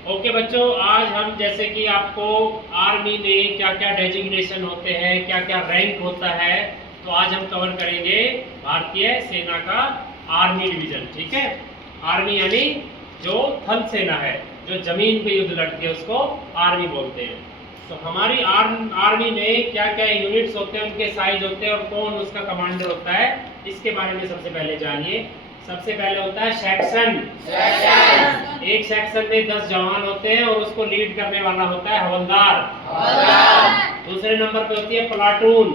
Okay बच्चों, आज हम जैसे कि आपको आर्मी में क्या क्या डेजिग्नेशन होते हैं, क्या क्या रैंक होता है, तो आज हम कवर करेंगे भारतीय सेना का आर्मी डिवीजन। ठीक है, आर्मी यानी जो थल सेना है, जो जमीन पे युद्ध लड़ती है उसको आर्मी बोलते हैं। तो हमारी आर्मी में क्या क्या यूनिट्स होते हैं, उनके साइज होते हैं और कौन उसका कमांडर होता है, इसके बारे में सबसे पहले जानिए। सबसे पहले होता है सेक्शन। एक सेक्शन में 10 जवान होते हैं और उसको लीड करने वाला होता है हवलदार। दूसरे नंबर पे होती है प्लाटून।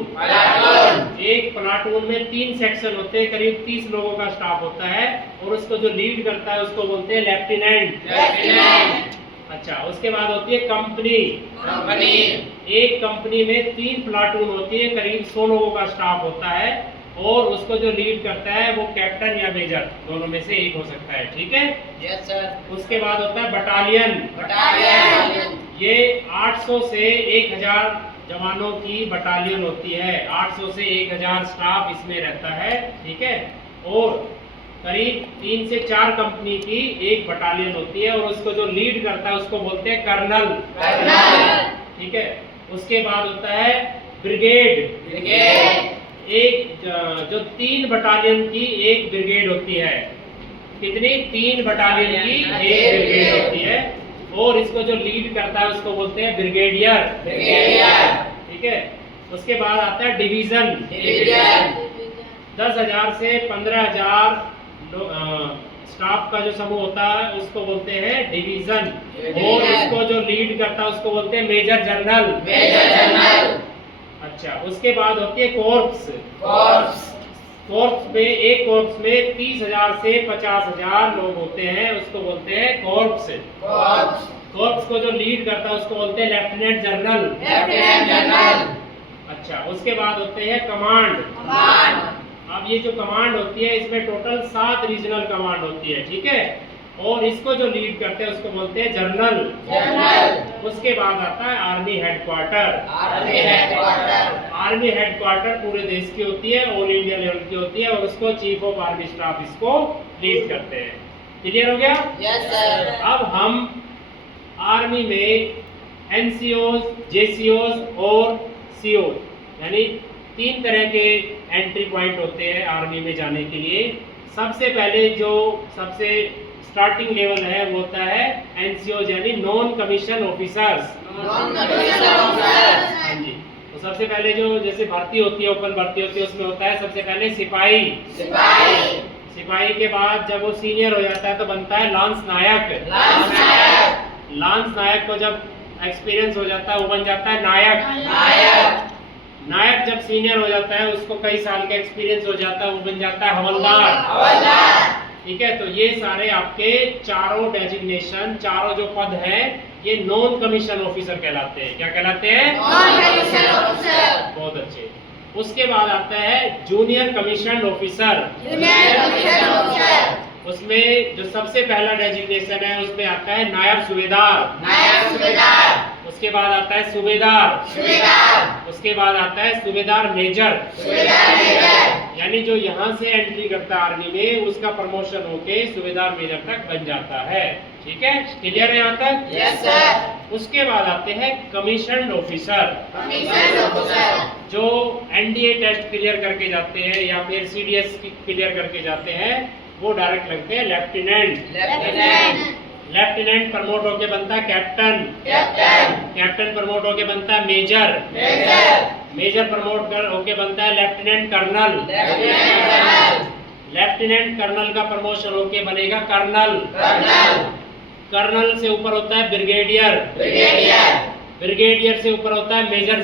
एक प्लाटून में 3 सेक्शन होते हैं, करीब 30 लोगों का स्टाफ होता है और उसको जो लीड करता है उसको बोलते हैं लेफ्टिनेंट। अच्छा, उसके बाद होती है कंपनी। एक कंपनी में 3 प्लाटून होती है, करीब 100 लोगों का स्टाफ होता है और उसको जो लीड करता है वो कैप्टन या मेजर, दोनों में से एक हो सकता है। ठीक है, यस सर। उसके बाद होता है बटालियन। ये 800 से 1000 जवानों की बटालियन होती है। 800 से 1000 स्टाफ इसमें रहता है। ठीक है, और करीब 3 से 4 कंपनी की एक बटालियन होती है और उसको जो लीड करता है उसको बोलते हैं कर्नल। ठीक है, उसके बाद होता है ब्रिगेड। एक जो 3 बटालियन की एक ब्रिगेड होती है। कितनी? 3 बटालियन की एक ब्रिगेड होती है और इसको जो लीड करता है उसको बोलते हैं ब्रिगेडियर। ठीक है, उसके बाद आता है डिवीजन। 10,000 से 15,000 स्टाफ का जो समूह होता है उसको बोलते हैं डिवीजन और इसको जो लीड करता है उसको बोलते हैं मेजर जनरल। अच्छा, उसके बाद होती है कोर्प्स। कोर्प्स में एक कोर्प्स में 30,000 से 50,000 लोग होते हैं, उसको बोलते हैं कोर्प्स। कोर्प्स को जो लीड करता है उसको बोलते हैं लेफ्टिनेंट जनरल। अच्छा, उसके बाद होते हैं कमांड। अब ये जो कमांड होती है इसमें टोटल 7 रीजनल कमांड होती है। ठीक है, और इसको जो लीड करते हैं उसको बोलते हैं जनरल। उसके बाद आता है आर्मी हेडक्वार्टर। आर्मी हेडक्वार्टर पूरे देश की होती है, ऑल इंडिया लेवल की होती है और उसको चीफ ऑफ आर्मी स्टाफ इसको लीड करते हैं। क्लियर हो गया? Yes sir. अब हम आर्मी में एनसीओज, जेसीओज और सीओज यानी 3 तरह के एंट्री पॉइंट होते हैं आर्मी में जाने के लिए। सबसे पहले जो सबसे स्टार्टिंग लेवल है वो होता है एनसीओज यानी नॉन कमीशन ऑफिसर्स। हाँ जी, तो सबसे पहले जो जैसे भर्ती होती है, ओपन भर्ती होती है, उसमें होता है सबसे पहले सिपाही के बाद जब वो सीनियर हो जाता है तो बनता है लांस नायक। लांस नायक को जब एक्सपीरियंस हो जाता है वो बन जाता है नायक जब सीनियर हो जाता है उसको कई साल का एक्सपीरियंस हो जाता है वो बन जाता है हवलदार। ठीक है, तो ये सारे आपके चारों डेजिग्नेशन, चारों जो पद हैं ये नॉन कमीशन ऑफिसर कहलाते हैं। क्या कहलाते हैं? बहुत अच्छे। उसके बाद आता है जूनियर कमीशन ऑफिसर। उसमें जो सबसे पहला डेजिग्नेशन है उसमें आता है नायब सूबेदार। उसके बाद आता है सूबेदार। उसके बाद आता है सूबेदार मेजर। यानी जो यहाँ से एंट्री करता है आर्मी में उसका प्रमोशन होके सूबेदार मेजर तक बन जाता है। ठीक है, क्लियर है यहाँ तक? Yes sir. उसके बाद आते हैं कमीशन ऑफिसर। जो एनडीए टेस्ट क्लियर करके जाते हैं या फिर सीडीएस क्लियर करके जाते हैं वो डायरेक्ट लगते हैं लेफ्टिनेंट प्रमोट होके बनता है कैप्टन प्रमोट होके बनता है मेजर प्रमोट होके बनता है लेफ्टिनेंट कर्नल। लेफ्टिनेंट कर्नल का प्रमोशन होके बनेगा कर्नल से ऊपर होता है ब्रिगेडियर से ऊपर होता है मेजर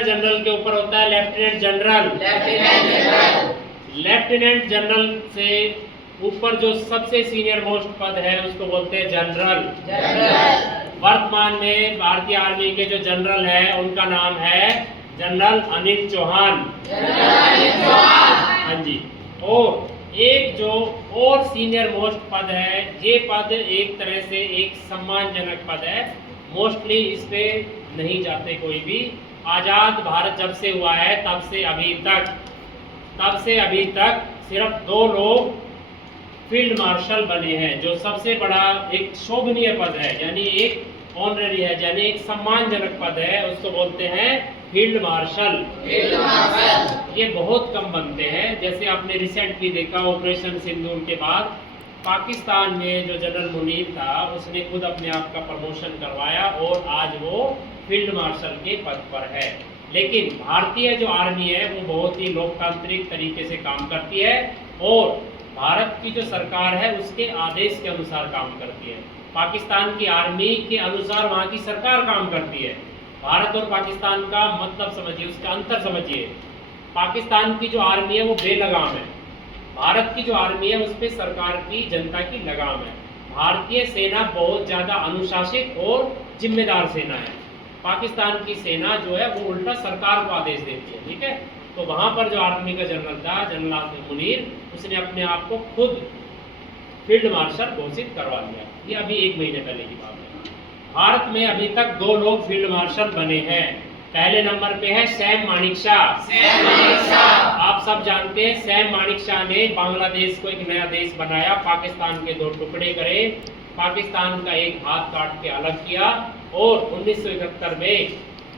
जनरल के ऊपर होता है लेफ्टिनेंट जनरल से ऊपर जो सबसे सीनियर मोस्ट पद है उसको बोलते हैं जनरल। वर्तमान में भारतीय आर्मी के जो जनरल है उनका नाम है जनरल अनिल चौहान। हाँ जी, और एक जो और सीनियर मोस्ट पद है, ये पद एक तरह से एक सम्मानजनक पद है। मोस्टली इस पे नहीं जाते कोई भी। आजाद भारत जब से हुआ है तब से अभी तक सिर्फ 2 लोग फील्ड मार्शल बने हैं, जो सबसे बड़ा एक शोभनीय पद है, यानी एक ऑनररी है, यानी एक सम्मानजनक पद है, उसको बोलते हैं फील्ड मार्शल। Field marshal. ये बहुत कम बनते हैं। जैसे आपने रिसेंटली देखा ऑपरेशन सिंदूर के बाद पाकिस्तान में जो जनरल मुनीर था उसने खुद अपने आप का प्रमोशन करवाया और आज वो फील्ड मार्शल के पद पर है। लेकिन भारतीय जो आर्मी है वो बहुत ही लोकतांत्रिक तरीके से काम करती है और भारत की जो सरकार है उसके आदेश के अनुसार काम करती है। पाकिस्तान की आर्मी के अनुसार वहाँ की सरकार काम करती है। भारत और पाकिस्तान का मतलब समझिए, उसका अंतर समझिए। पाकिस्तान की जो आर्मी है वो बेलगाम है, भारत की जो आर्मी है उस पर सरकार की जनता की लगाम है। भारतीय सेना बहुत ज़्यादा अनुशासित और जिम्मेदार सेना है। पाकिस्तान की सेना जो है वो उल्टा सरकार को आदेश देती है, ठीक है। तो वहाँ पर जो आर्मी का जनरल था, जनरल आसिफ मुनीर, उसने अपने आप को खुद फील्ड मार्शल घोषित करवा लिया। ये अभी 1 महीने पहले की बात है। भारत में अभी तक 2 लोग फील्ड मार्शल बने हैं। पहले नंबर पे है सैम मानेकशॉ। सैम मानेकशॉ। आप सब जानते हैं सैम मानेकशॉ ने बांग्लादेश को एक नया देश बनाया, पाकिस्तान के 2 टुकड़े करे, पाकिस्तान का एक हाथ काट के अलग किया और 1971 में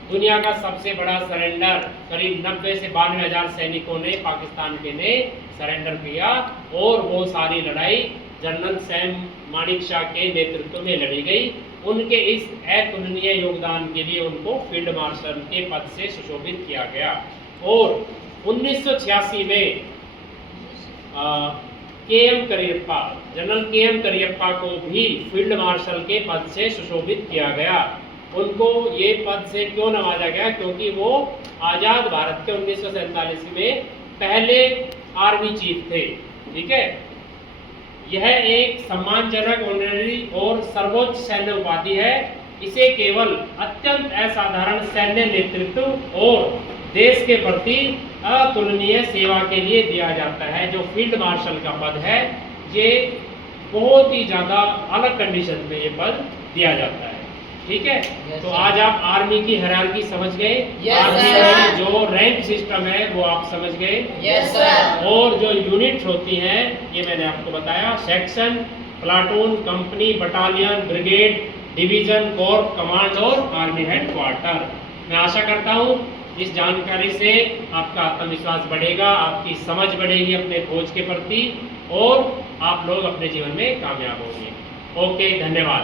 दुनिया का सबसे बड़ा सरेंडर, करीब 90 से 92 हज़ार सैनिकों ने पाकिस्तान के ने सरेंडर किया और वो सारी लड़ाई जनरल सैम मानेकशॉ के नेतृत्व में लड़ी गई। उनके इस अतुलनीय योगदान के लिए उनको फील्ड मार्शल के पद से सुशोभित किया गया और 1986 में KM. Cariappa, general KM. Cariappa को भी फील्ड मार्शल के पद से सुशोभित किया गया। उनको ये पद से क्यों नवाजा गया? क्योंकि वो आज़ाद भारत के 1947 में पहले आर्मी चीफ थे, ठीक है। यह एक सम्मानजनक, ऑनररी और सर्वोच्च सैन्य उपाधि है। इसे केवल अत्यंत असाधारण सैन्य नेतृत्व और देश के प्रति अतुलनीय सेवा के लिए दिया जाता है। जो फील्ड मार्शल का पद है ये बहुत ही ज़्यादा अलग कंडीशन में ये पद दिया जाता है, ठीक है। तो आज आप आर्मी की हायरार्की समझ गए, आर्मी में जो रैंक सिस्टम है वो आप समझ गए। Yes sir. और जो यूनिट्स होती हैं ये मैंने आपको बताया, section, platoon, company, battalion, brigade, division, core, command और आर्मी हेडक्वार्टर। मैं आशा करता हूँ इस जानकारी से आपका आत्मविश्वास बढ़ेगा, आपकी समझ बढ़ेगी अपने फौज के प्रति और आप लोग अपने जीवन में कामयाब होंगे। ओके, धन्यवाद।